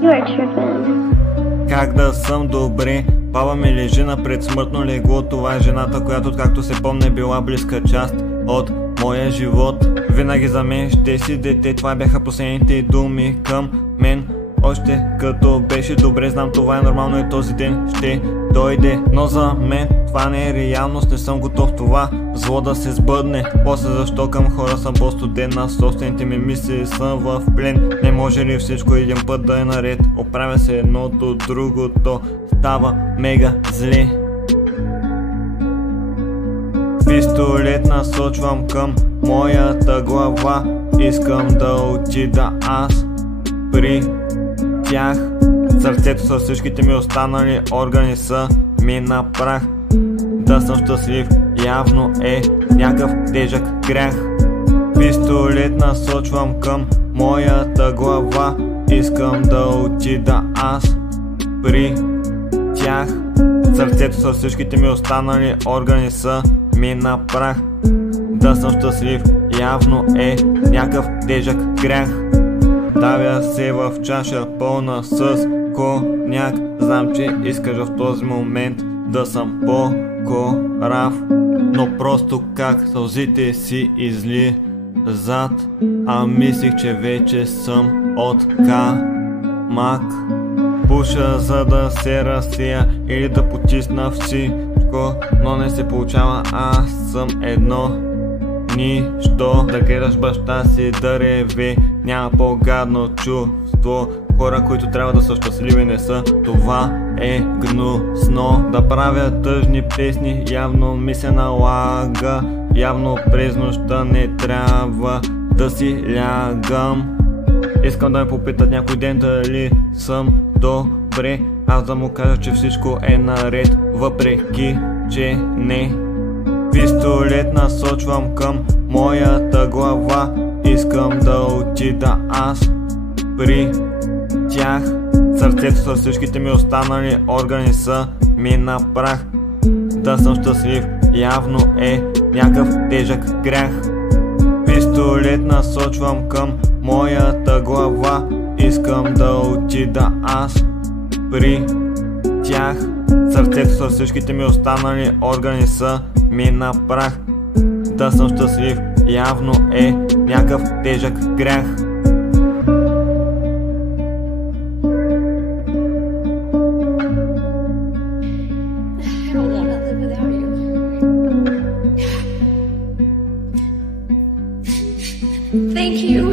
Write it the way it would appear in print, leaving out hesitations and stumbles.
You are tripping. Как да съм добре? Баба ми лежи на предсмъртно легло. Това е жената, която, както се помня, била близка част от моя живот. Винаги за мен ще си дете. Това бяха последните думи към мен. Още като беше добре, знам това е нормално и този ден ще дойде. Но за мен това не е реалност, не съм готов това зло да се сбъдне. После защо към хора съм по-студен, на собствените ми мисли съм в плен. Не може ли всичко един път да е наред? Оправя се едното, другото става мега зле. Пистолет насочвам към моята глава. Искам да отида аз при тях. Сърцето с всичките ми останали органи са ми на прах. Да съм щастлив явно е някакъв тежък грях. Пистолет насочвам към моята глава. Искам да отида аз при тях. Сърцето с всичките ми останали органи са ми на прах. Да съм щастлив явно е някакъв тежък грях. Давя се в чаша пълна с коняк. Знам, че искаш в този момент да съм по-корав, но просто как сълзите си излизат. А мислих, че вече съм от камък. Пуша за да се разсея или да потисна всичко, но не се получава, аз съм едно нищо. Да гледаш баща си да реве, няма по-гадно чувство. Хора, които трябва да са щастливи, не са, това е гнусно. Да правя тъжни песни, явно ми се налага. Явно през нощта не трябва да си лягам. Искам да ме попитат някой ден дали съм добре, аз да му кажа, че всичко е наред, въпреки че не. Пистолет насочвам към моята глава. Искам да отида аз при тях. Сърцето с всичките ми останали органи са ми на прах. Да съм щастлив явно е някакъв тежък грях. Пистолет насочвам към моята глава. Искам да отида аз при тях. Сърцето с всичките ми останали органи са ми на прах. Да съм щастлив явно е някакъв тежък грях. Thank you.